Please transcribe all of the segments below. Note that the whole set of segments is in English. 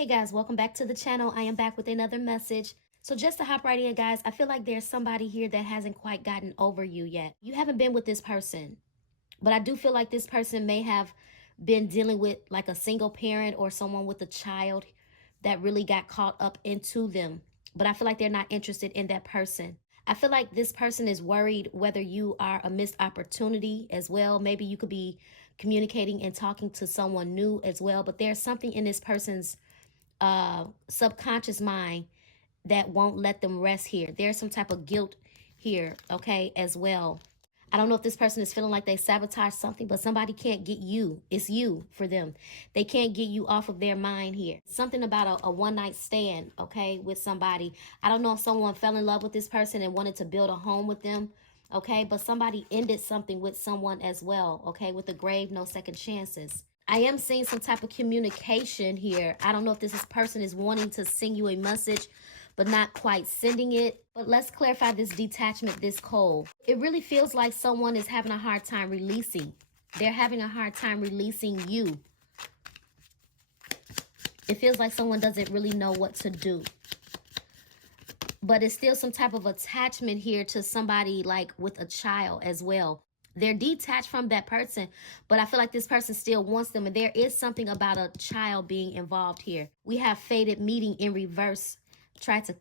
Hey guys, welcome back to the channel. I am back with another message. So just to hop right in, guys, I feel like there's somebody here that hasn't quite gotten over you yet. You haven't been with this person, but I do feel like this person may have been dealing with like a single parent or someone with a child that really got caught up into them. But I feel like they're not interested in that person. I feel like this person is worried whether you are a missed opportunity as well. Maybe you could be communicating and talking to someone new as well. But there's something in this person's subconscious mind that won't let them rest here. There's some type of guilt here, okay, as well. I don't know if this person is feeling like they sabotaged something, but somebody can't get you. It's you for them. They can't get you off of their mind here. Something about a one-night stand, okay, with somebody. I don't know if someone fell in love with this person and wanted to build a home with them, okay, but somebody ended something with someone as well, okay, with the grave, no second chances. I am seeing some type of communication here. I don't know if this person is wanting to send you a message, but not quite sending it. But let's clarify this detachment, this cold. It really feels like someone is having a hard time releasing. They're having a hard time releasing you. It feels like someone doesn't really know what to do. But it's still some type of attachment here to somebody like with a child as well. They're detached from that person, but I feel like this person still wants them. And there is something about a child being involved here. We have fated meeting in reverse. Try to,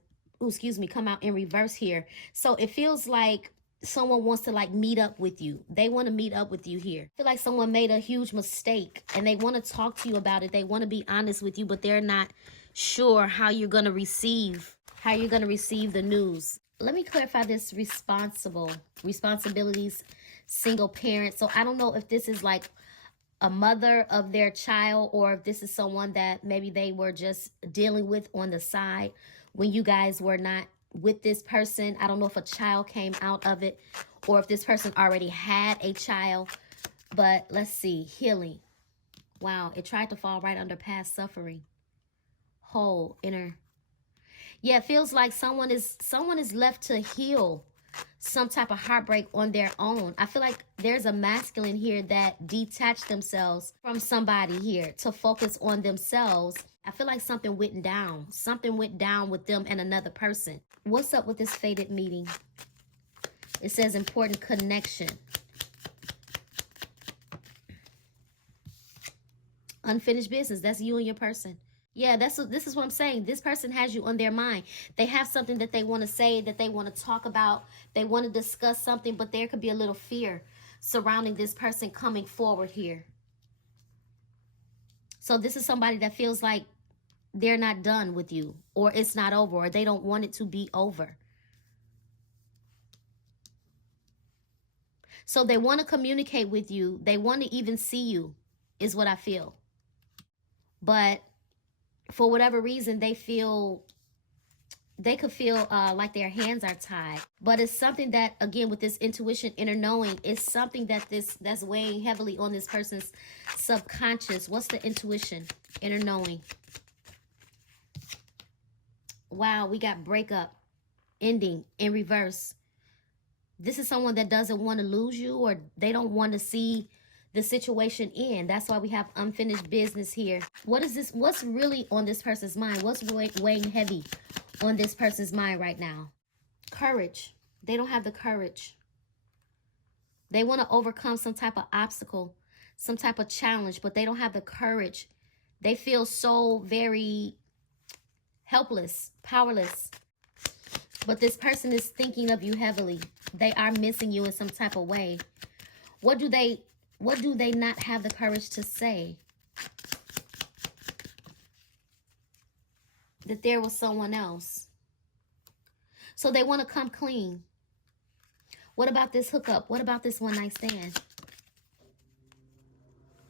come out in reverse here. So it feels like someone wants to like meet up with you. They want to meet up with you here. I feel like someone made a huge mistake and they want to talk to you about it. They want to be honest with you, but they're not sure how you're going to receive, the news. Let me clarify this responsibilities, single parent. So I don't know if this is like a mother of their child or if this is someone that maybe they were just dealing with on the side when you guys were not with this person. I don't know if a child came out of it or if this person already had a child. But let's see. Healing. Wow, it tried to fall right under past suffering. Whole, inner. Yeah, it feels like someone is left to heal some type of heartbreak on their own. I feel like there's a masculine here that detached themselves from somebody here to focus on themselves. I feel like something went down. Something went down with them and another person. What's up with this fated meeting? It says important connection. Unfinished business. That's you and your person. Yeah, this is what I'm saying. This person has you on their mind. They have something that they want to say, that they want to talk about. They want to discuss something, but there could be a little fear surrounding this person coming forward here. So this is somebody that feels like they're not done with you, or it's not over, or they don't want it to be over. So they want to communicate with you. They want to even see you, is what I feel. But for whatever reason, they could feel like their hands are tied. But it's something that, again, with this intuition, inner knowing, is something that's weighing heavily on this person's subconscious. What's the intuition, inner knowing? Wow, we got breakup, ending in reverse. This is someone that doesn't want to lose you, or they don't want to see the situation in. That's why we have unfinished business here. What is this? What's really on this person's mind? What's weighing heavy on this person's mind right now? Courage. They don't have the courage. They want to overcome some type of obstacle, some type of challenge, but they don't have the courage. They feel so very helpless, powerless. But this person is thinking of you heavily. They are missing you in some type of way. What do they not have the courage to say? That there was someone else. So they want to come clean. What about this hookup? What about this one-night stand?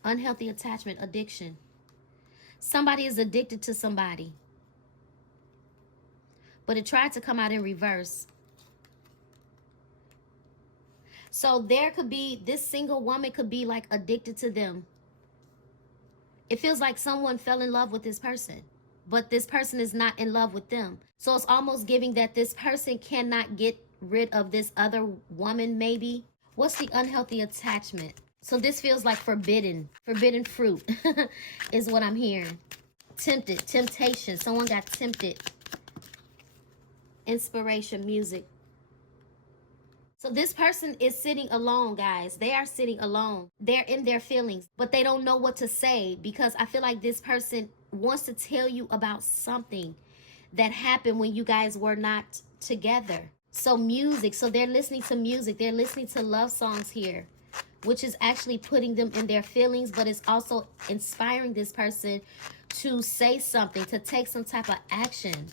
Unhealthy attachment, addiction. Somebody is addicted to somebody. But it tried to come out in reverse. So there could be, this single woman could be like addicted to them. It feels like someone fell in love with this person, but this person is not in love with them. So it's almost giving that this person cannot get rid of this other woman maybe. What's the unhealthy attachment? So this feels like forbidden fruit is what I'm hearing. Tempted, temptation. Someone got tempted. Inspiration, music. So this person is sitting alone, guys. They are sitting alone. They're in their feelings, but they don't know what to say, because I feel like this person wants to tell you about something that happened when you guys were not together. So music. So they're listening to music. They're listening to love songs here, which is actually putting them in their feelings, but it's also inspiring this person to say something, to take some type of action.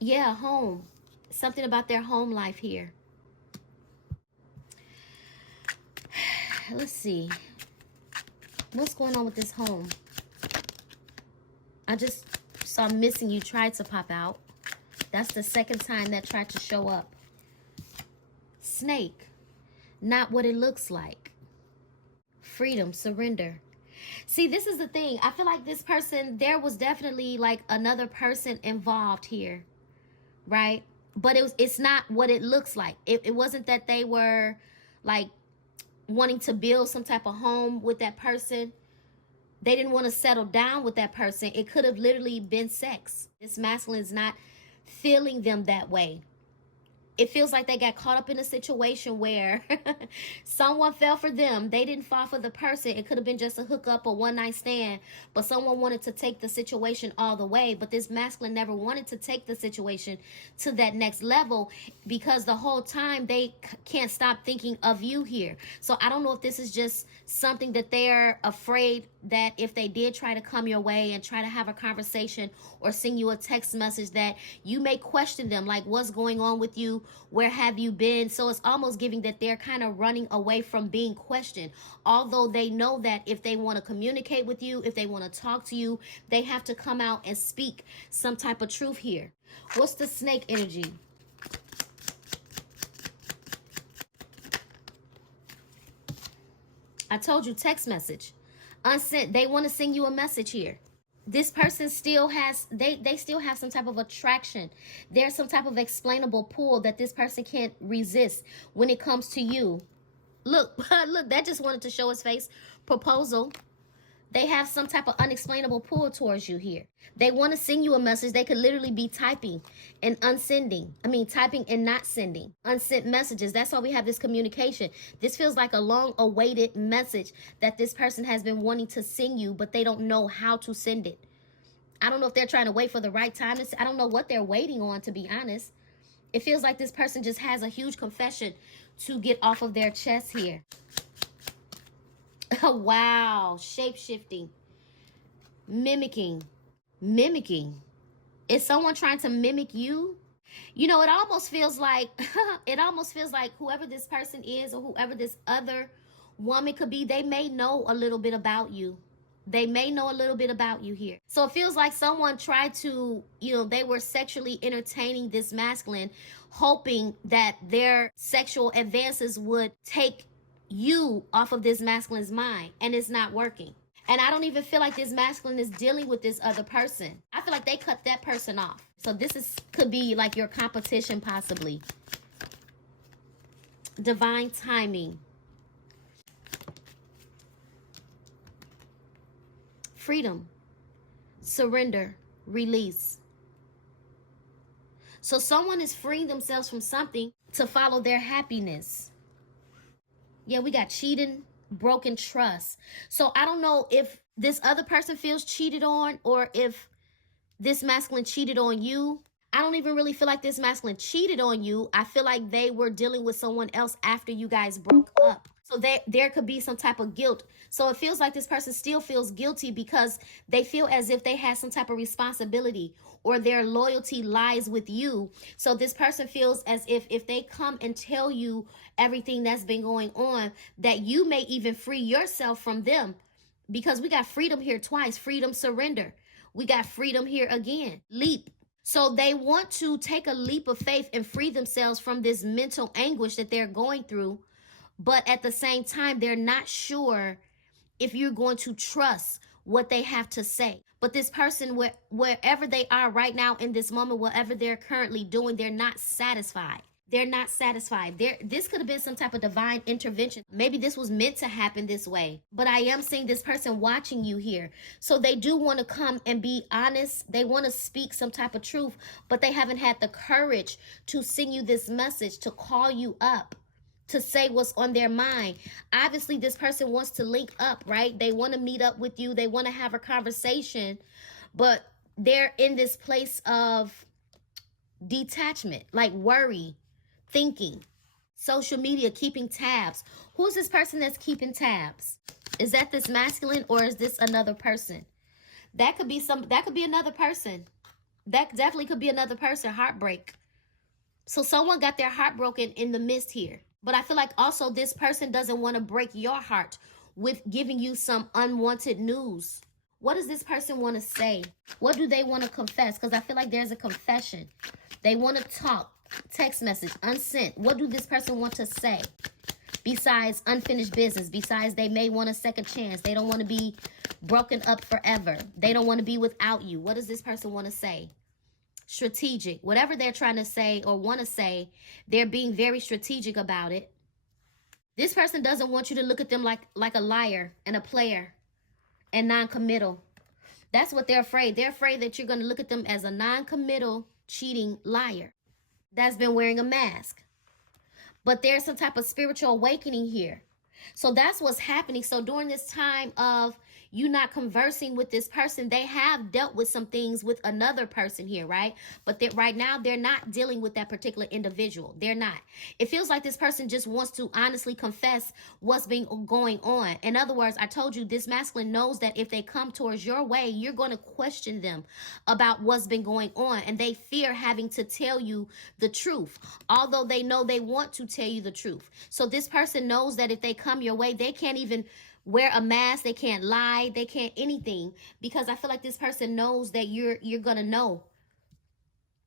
Yeah, home. Something about their home life here. Let's see. What's going on with this home? I just saw missing you tried to pop out. That's the second time that tried to show up. Snake. Not what it looks like. Freedom, surrender. See, this is the thing. I feel like this person, there was definitely like another person involved here, right? But it's not what it looks like. It wasn't that they were like wanting to build some type of home with that person. They didn't want to settle down with that person. It could have literally been sex. This masculine is not feeling them that way. It feels like they got caught up in a situation where someone fell for them. They didn't fall for the person. It could have been just a hookup or one night stand, but someone wanted to take the situation all the way. But this masculine never wanted to take the situation to that next level, because the whole time they can't stop thinking of you here. So I don't know if this is just something that they're afraid that if they did try to come your way and try to have a conversation or send you a text message, that you may question them, like, what's going on with you? Where have you been? So it's almost giving that they're kind of running away from being questioned, although they know that if they want to communicate with you, if they want to talk to you, they have to come out and speak some type of truth here. What's the snake energy? I told you, text message. Unsent. They want to send you a message here. This person still has, they still have some type of attraction. There's some type of explainable pull that this person can't resist when it comes to you. Look, look, that just wanted to show his face. Proposal. They have some type of unexplainable pull towards you here. They want to send you a message. They could literally be typing and unsending. I mean, typing and not sending. Unsent messages. That's why we have this communication. This feels like a long-awaited message that this person has been wanting to send you, but they don't know how to send it. I don't know if they're trying to wait for the right time. I don't know what they're waiting on, to be honest. It feels like this person just has a huge confession to get off of their chest here. Wow. Shape-shifting. Mimicking. Is someone trying to mimic you? You know, it almost feels like whoever this person is, or whoever this other woman could be, they may know a little bit about you. They may know a little bit about you here. So it feels like someone tried to, they were sexually entertaining this masculine, hoping that their sexual advances would take you off of this masculine's mind, and it's not working. And I don't even feel like this masculine is dealing with this other person. I feel like they cut that person off. So this could be like your competition, possibly. Divine timing. Freedom. Surrender. Release. So someone is freeing themselves from something to follow their happiness. Yeah, we got cheating, broken trust. So I don't know if this other person feels cheated on, or if this masculine cheated on you. I don't even really feel like this masculine cheated on you. I feel like they were dealing with someone else after you guys broke up. So there could be some type of guilt. So it feels like this person still feels guilty because they feel as if they had some type of responsibility, or their loyalty lies with you. So this person feels as if they come and tell you everything that's been going on, that you may even free yourself from them. Because we got freedom here twice. Freedom, surrender. We got freedom here again. Leap. So they want to take a leap of faith and free themselves from this mental anguish that they're going through. But at the same time, they're not sure if you're going to trust what they have to say. But this person, wherever they are right now in this moment, whatever they're currently doing, they're not satisfied. They're not satisfied. This could have been some type of divine intervention. Maybe this was meant to happen this way. But I am seeing this person watching you here. So they do want to come and be honest. They want to speak some type of truth, but they haven't had the courage to send you this message, to call you up, to say what's on their mind. Obviously, this person wants to link up, right? They want to meet up with you. They want to have a conversation, but they're in this place of detachment, like worry, thinking, social media, keeping tabs. Who's this person that's keeping tabs? Is that this masculine, or is this another person? That could be another person. That definitely could be another person. Heartbreak. So someone got their heart broken in the midst here. But I feel like also this person doesn't want to break your heart with giving you some unwanted news. What does this person want to say? What do they want to confess? Because I feel like there's a confession. They want to talk. Text message, unsent. What do this person want to say? Besides unfinished business, besides they may want a second chance. They don't want to be broken up forever. They don't want to be without you. What does this person want to say? Strategic. Whatever they're trying to say or want to say, they're being very strategic about it. This person doesn't want you to look at them like a liar and a player and non-committal. That's what they're afraid. They're afraid that you're going to look at them as a non-committal, cheating liar that's been wearing a mask. But there's some type of spiritual awakening here. So that's what's happening. So during this time of you not conversing with this person, they have dealt with some things with another person here, right? But right now, they're not dealing with that particular individual. They're not. It feels like this person just wants to honestly confess what's been going on. In other words, I told you, this masculine knows that if they come towards your way, you're going to question them about what's been going on. And they fear having to tell you the truth, although they know they want to tell you the truth. So this person knows that if they come your way, they can't even wear a mask, they can't lie, they can't anything, because I feel like this person knows that you're gonna know.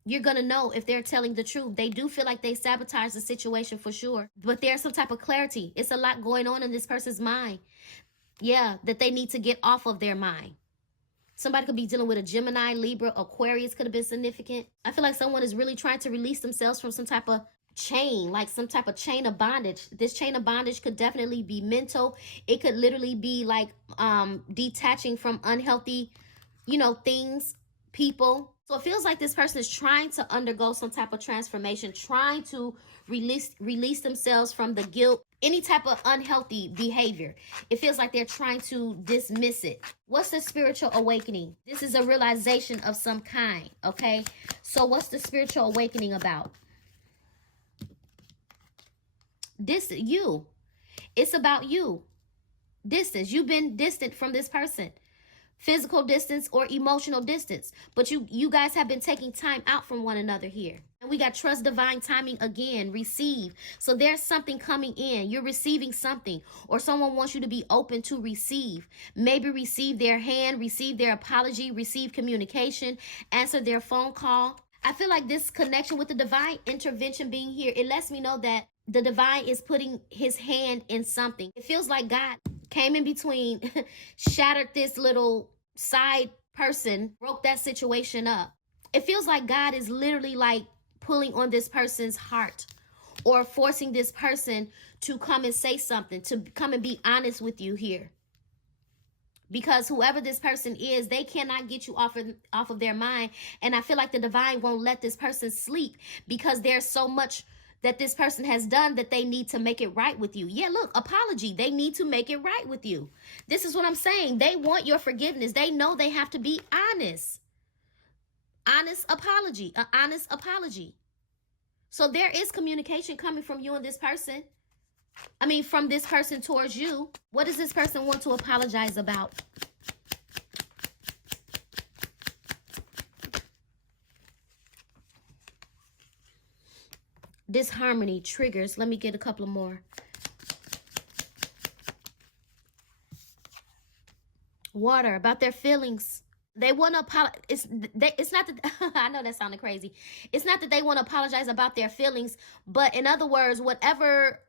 You're gonna know if they're telling the truth. They do feel like they sabotage the situation for sure, but there's some type of clarity. It's a lot going on in this person's mind, yeah, that they need to get off of their mind. Somebody could be dealing with a Gemini, Libra, Aquarius could have been significant. I feel like someone is really trying to release themselves from some type of chain, like some type of chain of bondage. This chain of bondage could definitely be mental. It could literally be like detaching from unhealthy, things, people. So it feels like this person is trying to undergo some type of transformation, trying to release themselves from the guilt, any type of unhealthy behavior. It feels like they're trying to dismiss it. What's the spiritual awakening? This is a realization of some kind, okay? So what's the spiritual awakening about? You. It's about you. Distance. You've been distant from this person. Physical distance or emotional distance. But you guys have been taking time out from one another here. And we got trust, divine timing again. Receive. So there's something coming in. You're receiving something. Or someone wants you to be open to receive. Maybe receive their hand, receive their apology, receive communication, answer their phone call. I feel like this connection with the divine intervention being here, it lets me know that the divine is putting his hand in something. It feels like God came in between, shattered this little side person, broke that situation up. It feels like God is literally like pulling on this person's heart or forcing this person to come and say something, to come and be honest with you here. Because whoever this person is, they cannot get you off of their mind. And I feel like the divine won't let this person sleep because there's so much that this person has done that they need to make it right with you. Yeah, look, apology. They need to make it right with you. This is what I'm saying. They want your forgiveness. They know they have to be honest. Honest apology. An honest apology. So there is communication coming from you and this person. From this person towards you. What does this person want to apologize about? Disharmony, triggers. Let me get a couple more. Water, about their feelings. They want to apologize. It's not that, I know that sounded crazy. It's not that they want to apologize about their feelings, but in other words, whatever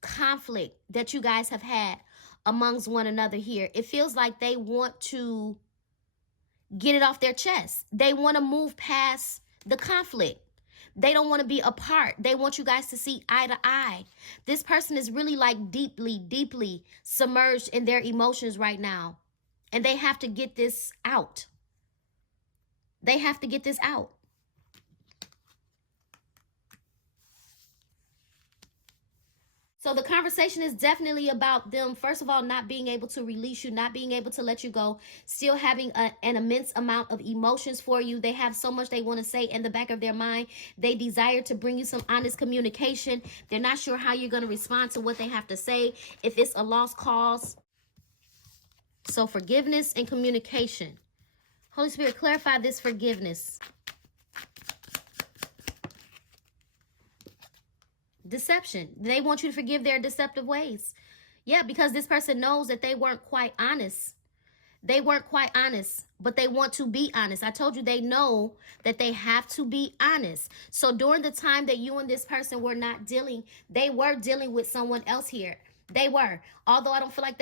conflict that you guys have had amongst one another here, it feels like they want to get it off their chest. They want to move past the conflict. They don't want to be apart. They want you guys to see eye to eye. This person is really like deeply, deeply submerged in their emotions right now. And they have to get this out. They have to get this out. So the conversation is definitely about them, first of all, not being able to release you, not being able to let you go, still having an immense amount of emotions for you. They have so much they want to say in the back of their mind. They desire to bring you some honest communication. They're not sure how you're going to respond to what they have to say, if it's a lost cause. So forgiveness and communication. Holy Spirit, clarify this forgiveness. Deception. They want you to forgive their deceptive ways. Yeah, because this person knows that they weren't quite honest. They weren't quite honest, but they want to be honest. I told you they know that they have to be honest. So during the time that you and this person were not dealing, they were dealing with someone else here. They were. Although I don't feel like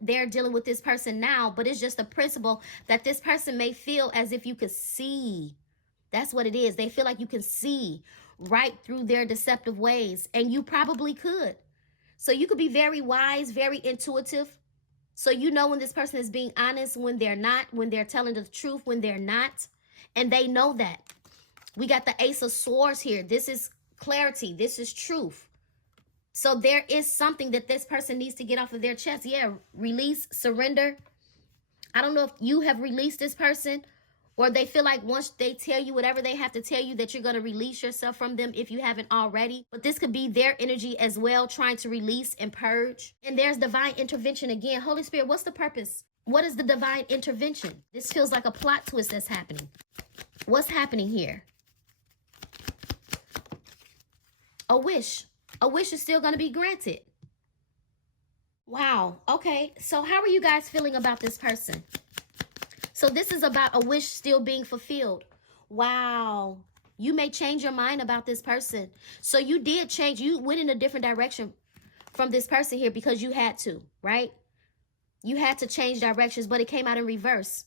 they're dealing with this person now, but it's just a principle that this person may feel as if you could see. That's what it is. They feel like you can see right through their deceptive ways, and you probably could. So you could be very wise, very intuitive. So you know when this person is being honest, when they're not, when they're telling the truth, when they're not, and they know that. We got the Ace of Swords here. This is clarity. This is truth. So there is something that this person needs to get off of their chest. Yeah, release, surrender. I don't know if you have released this person, or they feel like once they tell you whatever they have to tell you that you're going to release yourself from them if you haven't already. But this could be their energy as well, trying to release and purge. And there's divine intervention again. Holy Spirit, what's the purpose? What is the divine intervention? This feels like a plot twist that's happening. What's happening here? A wish. A wish is still going to be granted. Wow. Okay. So how are you guys feeling about this person? So this is about a wish still being fulfilled. Wow. You may change your mind about this person. So you did change. You went in a different direction from this person here because you had to, right? You had to change directions, but it came out in reverse.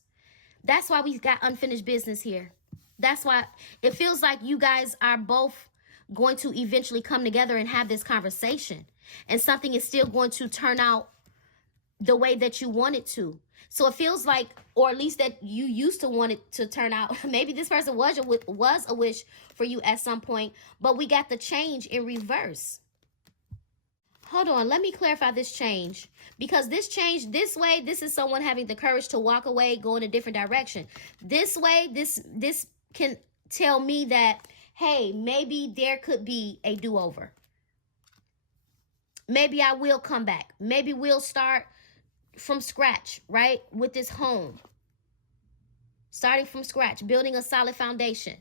That's why we got unfinished business here. That's why it feels like you guys are both going to eventually come together and have this conversation. And something is still going to turn out the way that you want it to. So it feels like, or at least that you used to want it to turn out. Maybe this person was a wish for you at some point, but we got the change in reverse. Hold on, let me clarify this change. Because this change, this way, this is someone having the courage to walk away, go in a different direction. This way, this can tell me that, hey, maybe there could be a do-over. Maybe I will come back. Maybe we'll start from scratch, right? With this home. Starting from scratch, building a solid foundation.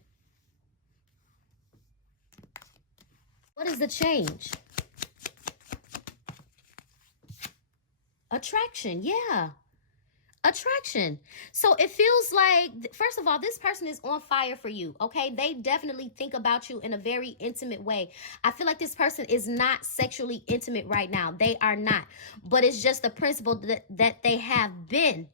What is the change? Attraction, yeah. Attraction. So it feels like, first of all, this person is on fire for you, okay? They definitely think about you in a very intimate way. I feel like this person is not sexually intimate right now. They are not. But it's just the principle that they have been.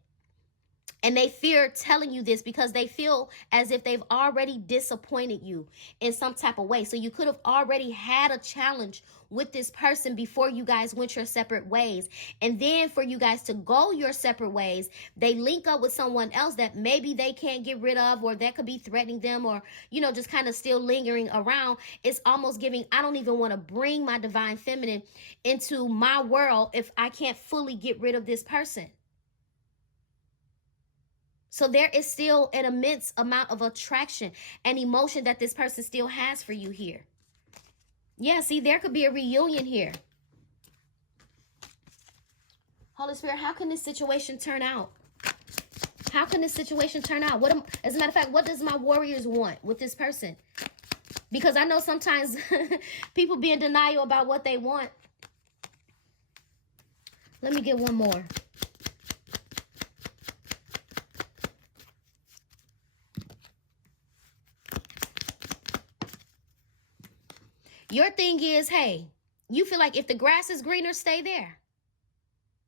And they fear telling you this because they feel as if they've already disappointed you in some type of way. So you could have already had a challenge with this person before you guys went your separate ways. And then for you guys to go your separate ways, they link up with someone else that maybe they can't get rid of, or that could be threatening them, or, you know, just kind of still lingering around. It's almost giving, I don't even want to bring my divine feminine into my world if I can't fully get rid of this person. So there is still an immense amount of attraction and emotion that this person still has for you here. Yeah, see, there could be a reunion here. Holy Spirit, how can this situation turn out? How can this situation turn out? As a matter of fact, what does my warriors want with this person? Because I know sometimes people be in denial about what they want. Let me get one more. Your thing is, hey, you feel like if the grass is greener, stay there.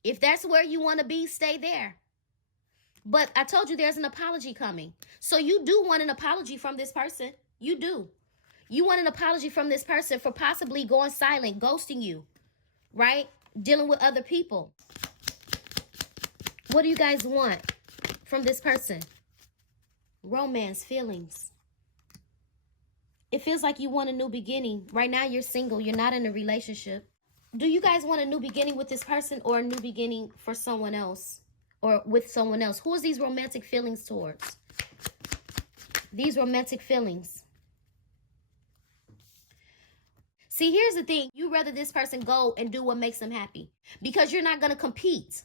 If that's where you want to be, stay there. But I told you there's an apology coming. So you do want an apology from this person. You do. You want an apology from this person for possibly going silent, ghosting you, right? Dealing with other people. What do you guys want from this person? Romance, feelings. It feels like you want a new beginning. Right now you're single. You're not in a relationship. Do you guys want a new beginning with this person or a new beginning for someone else or with someone else? Who is these romantic feelings towards? These romantic feelings. See, here's the thing. You rather this person go and do what makes them happy because you're not going to compete.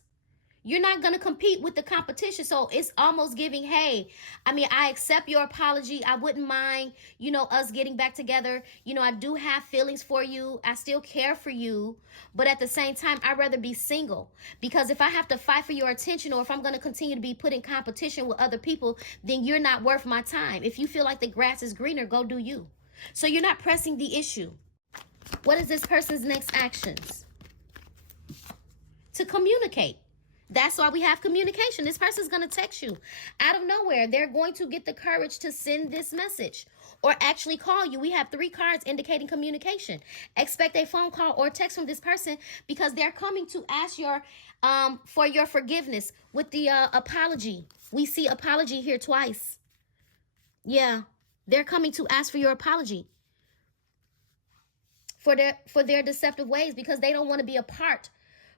You're not going to compete with the competition. So it's almost giving, hey, I mean, I accept your apology. I wouldn't mind, you know, us getting back together. You know, I do have feelings for you. I still care for you. But at the same time, I'd rather be single. Because if I have to fight for your attention or if I'm going to continue to be put in competition with other people, then you're not worth my time. If you feel like the grass is greener, go do you. So you're not pressing the issue. What is this person's next actions? To communicate. That's why we have communication. This person's going to text you out of nowhere. They're going to get the courage to send this message or actually call you. We have 3 cards indicating communication. Expect a phone call or text from this person because they're coming to ask for your forgiveness with the apology. We see apology here twice. Yeah, they're coming to ask for your apology for their deceptive ways because they don't want to be apart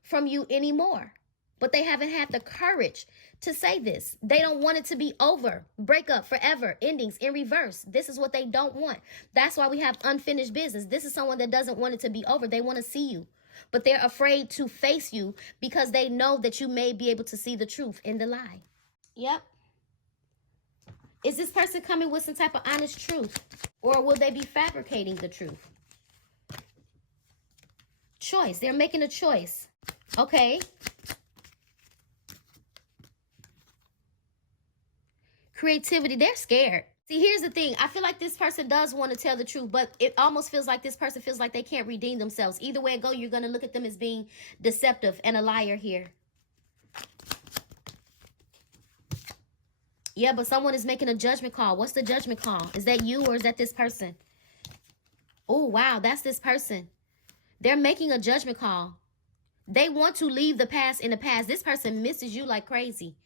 from you anymore. But they haven't had the courage to say this. They don't want it to be over, breakup, forever, endings in reverse. This is what they don't want. That's why we have unfinished business. This is someone that doesn't want it to be over. They want to see you, but they're afraid to face you because they know that you may be able to see the truth in the lie. Yep. Is this person coming with some type of honest truth, or will they be fabricating the truth? Choice. They're making a choice. Okay. Creativity. They're scared. See, here's the thing. I feel like this person does want to tell the truth, but it almost feels like this person feels like they can't redeem themselves. Either way it go, you're going to look at them as being deceptive and a liar here. Yeah, but someone is making a judgment call. What's the judgment call? Is that you or is that this person? Oh, wow. That's this person. They're making a judgment call. They want to leave the past in the past. This person misses you like crazy.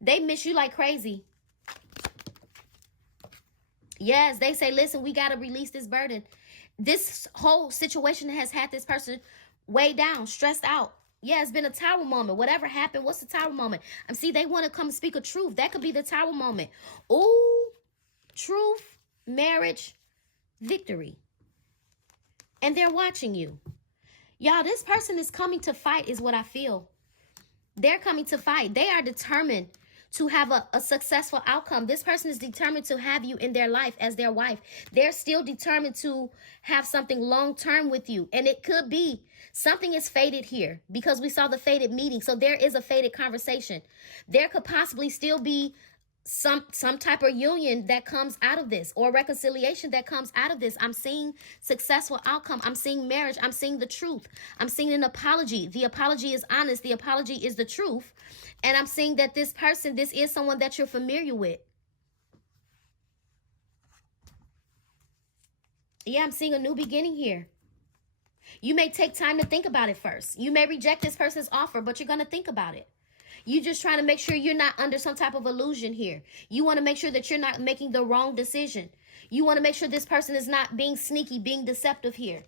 They miss you like crazy. Yes, they say, listen, we got to release this burden. This whole situation has had this person way down, stressed out. Yeah, it's been a tower moment. Whatever happened, what's the tower moment? See, they want to come speak a truth. That could be the tower moment. Ooh, truth, marriage, victory. And they're watching you. Y'all, this person is coming to fight is what I feel. They're coming to fight. They are determined to have a successful outcome. This person is determined to have you in their life as their wife. They're still determined to have something long-term with you. And it could be something is fated here because we saw the fated meeting. So there is a fated conversation. There could possibly still be some type of union that comes out of this or reconciliation that comes out of this. I'm seeing successful outcome. I'm seeing marriage. I'm seeing the truth. I'm seeing an apology. The apology is honest. The apology is the truth. And I'm seeing that this person, this is someone that you're familiar with. Yeah, I'm seeing a new beginning here. You may take time to think about it first. You may reject this person's offer, but you're going to think about it. You're just trying to make sure you're not under some type of illusion here. You want to make sure that you're not making the wrong decision. You want to make sure this person is not being sneaky, being deceptive here.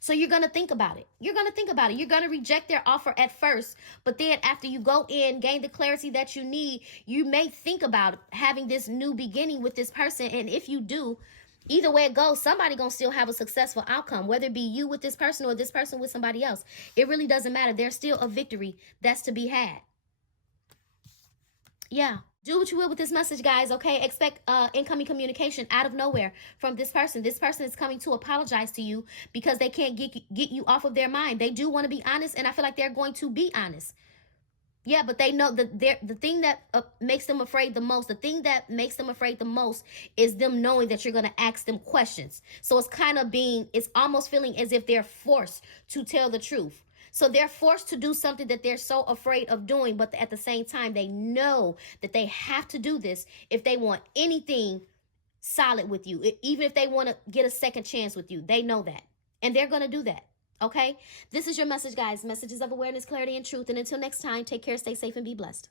So you're going to think about it. You're going to think about it. You're going to reject their offer at first, but then after you go in, gain the clarity that you need, you may think about having this new beginning with this person. And if you do, either way it goes, somebody going to still have a successful outcome, whether it be you with this person or this person with somebody else. It really doesn't matter. There's still a victory that's to be had. Yeah. Do what you will with this message, guys, okay? Expect incoming communication out of nowhere from this person. This person is coming to apologize to you because they can't get you off of their mind. They do want to be honest, and I feel like they're going to be honest. Yeah, but they know that the thing that makes them afraid the most, is them knowing that you're going to ask them questions. So it's kind of it's almost feeling as if they're forced to tell the truth. So they're forced to do something that they're so afraid of doing, but at the same time, they know that they have to do this if they want anything solid with you. Even if they want to get a second chance with you, they know that. And they're going to do that. Okay? This is your message, guys. Messages of awareness, clarity, and truth. And until next time, take care, stay safe, and be blessed.